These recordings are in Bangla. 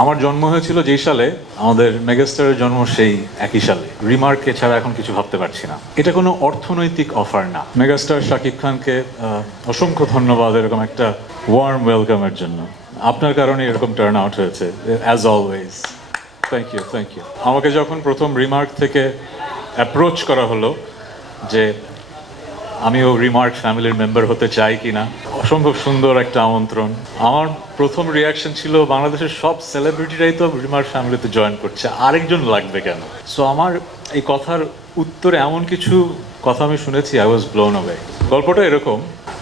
আমার জন্ম হয়েছিল যেই সালে, আমাদের মেগাস্টারের জন্ম সেই একই সালে। রিমার্ককে ছাড়া এখন কিছু ভাবতে পারছি না। এটা কোনো অর্থনৈতিক অফার না। মেগাস্টার শাকিব খানকে অসংখ্য ধন্যবাদ এরকম একটা ওয়ার্ম ওয়েলকামের জন্য। আপনার কারণে এরকম টার্ন আউট হয়েছে, অ্যাজ অলওয়েজ। Thank you. আমাকে যখন প্রথম রিমার্ক থেকে অ্যাপ্রোচ করা হলো যে আমিও রিমার্ক ফ্যামিলির মেম্বার হতে চাই কিনা, অসম্ভব সুন্দর একটা আমন্ত্রণ। আমার প্রথম রিয়াকশন ছিল, বাংলাদেশের সব সেলিব্রিটিরাই তো রিমার্ক ফ্যামিলিতে জয়েন করছে, আরেকজন লাগবে কেন? সো আমার এই কথার উত্তরে এমন কিছু কথা আমি শুনেছি, আই ওয়াজ ব্লোন অ্যাওয়ে। গল্পটা এরকম,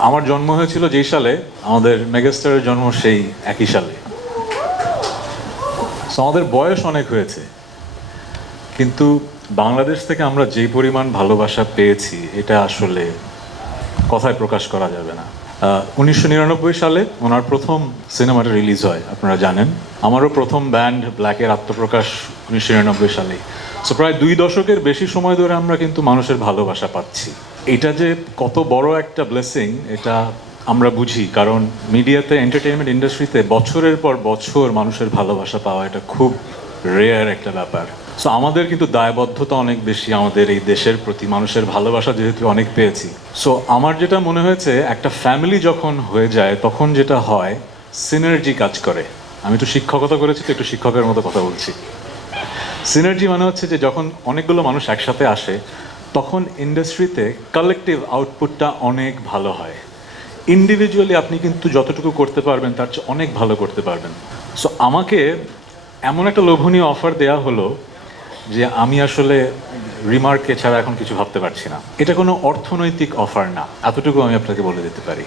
আমার জন্ম হয়েছিল যেই সালে, আমাদের মেগাস্টারের জন্ম সেই একই সালে। সো আমাদের বয়স অনেক হয়েছে, কিন্তু বাংলাদেশ থেকে আমরা যেই পরিমাণ ভালোবাসা পেয়েছি এটা আসলে কথায় প্রকাশ করা যাবে না। 1999 সালে ওনার প্রথম সিনেমাটা রিলিজ হয়, আপনারা জানেন। আমারও প্রথম ব্যান্ড ব্ল্যাকের আত্মপ্রকাশ 1999 সালেই। সো প্রায় 2 দশকের বেশি সময় ধরে আমরা কিন্তু মানুষের ভালোবাসা পাচ্ছি। এটা যে কত বড় একটা ব্লেসিং এটা আমরা বুঝি, কারণ মিডিয়াতে, এন্টারটেইনমেন্ট ইন্ডাস্ট্রিতে বছরের পর বছর মানুষের ভালোবাসা পাওয়া এটা খুব রেয়ার একটা ব্যাপার। সো আমাদের কিন্তু দায়বদ্ধতা অনেক বেশি আমাদের এই দেশের প্রতি, মানুষের ভালোবাসা যেহেতু অনেক পেয়েছি। সো আমার যেটা মনে হয়েছে, একটা ফ্যামিলি যখন হয়ে যায় তখন যেটা হয়, সিনার্জি কাজ করে। আমি তো শিক্ষকতা করেছি, তো একটু শিক্ষকের মতো কথা বলছি। সিনার্জি মানে হচ্ছে যে যখন অনেকগুলো মানুষ একসাথে আসে তখন ইন্ডাস্ট্রিতে কালেকটিভ আউটপুটটা অনেক ভালো হয়। ইন্ডিভিজুয়ালি আপনি কিন্তু যতটুকু করতে পারবেন তার চেয়ে অনেক ভালো করতে পারবেন। সো আমাকে এমন একটা লোভনীয় অফার দেয়া হলো যে আমি আসলে রিমার্ককে ছাড়া এখন কিছু ভাবতে পারছি না। এটা কোনো অর্থনৈতিক অফার না, এতটুকু আমি আপনাকে বলে দিতে পারি।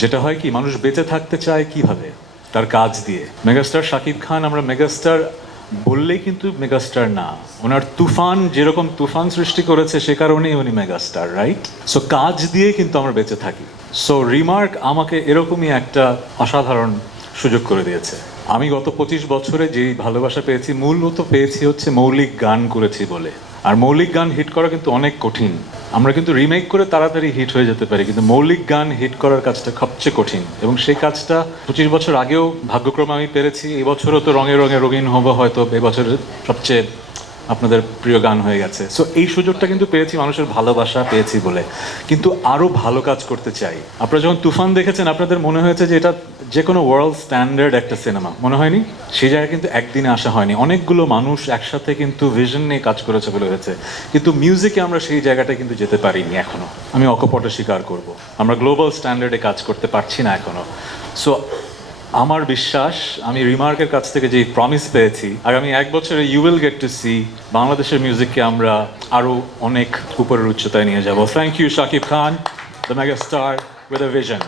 যেটা হয় কি, মানুষ বেঁচে থাকতে চায় কিভাবে? তার কাজ দিয়ে। মেগাস্টার শাকিব খান, আমরা মেগাস্টার বললেই কিন্তু মেগাস্টার না, ওনার তুফান যেরকম তুফান সৃষ্টি করেছে সে কারণেই উনি মেগাস্টার, রাইট? সো কাজ দিয়ে কিন্তু আমরা বেঁচে থাকি। সো রিমার্ক আমাকে এরকমই একটা অসাধারণ সুযোগ করে দিয়েছে। আমি গত 25 বছরে যেই ভালোবাসা পেয়েছি, মূলত পেয়েছি হচ্ছে মৌলিক গান করেছি বলে। আর মৌলিক গান হিট করা কিন্তু অনেক কঠিন। আমরা কিন্তু রিমেক করে তাড়াতাড়ি হিট হয়ে যেতে পারি, কিন্তু মৌলিক গান হিট করার কাজটা সবচেয়ে কঠিন। এবং সেই কাজটা 25 বছর আগেও ভাগ্যক্রমে আমি পেরেছি। এবছরও তো রঙে রঙে রঙিন হবো, হয়তো এবছরের সবচেয়ে আপনাদের প্রিয় গান হয়ে গেছে। সো এই সুযোগটা কিন্তু পেয়েছি মানুষের ভালোবাসা পেয়েছি বলে, কিন্তু আরও ভালো কাজ করতে চাই। আপনারা যখন তুফান দেখেছেন আপনাদের মনে হয়েছে যে এটা যে কোনো ওয়ার্ল্ড স্ট্যান্ডার্ড একটা সিনেমা, মনে হয়নি? সেই জায়গায় কিন্তু একদিনে আসা হয়নি, অনেকগুলো মানুষ একসাথে কিন্তু ভিশন নিয়ে কাজ করেছে বলে হয়েছে। কিন্তু মিউজিকে আমরা সেই জায়গাটা কিন্তু যেতে পারিনি এখনো, আমি অকপটে স্বীকার করব। আমরা গ্লোবাল স্ট্যান্ডার্ডে কাজ করতে পারছি না এখনো। সো আমার বিশ্বাস, আমি রিমার্কের কাছ থেকে যে প্রমিস পেয়েছি, আগামী 1 বছরে you will get to see বাংলাদেশের মিউজিককে আমরা আরও অনেক উপরের উচ্চতায় নিয়ে যাব। Thank you Shakib Khan, the mega star with a vision.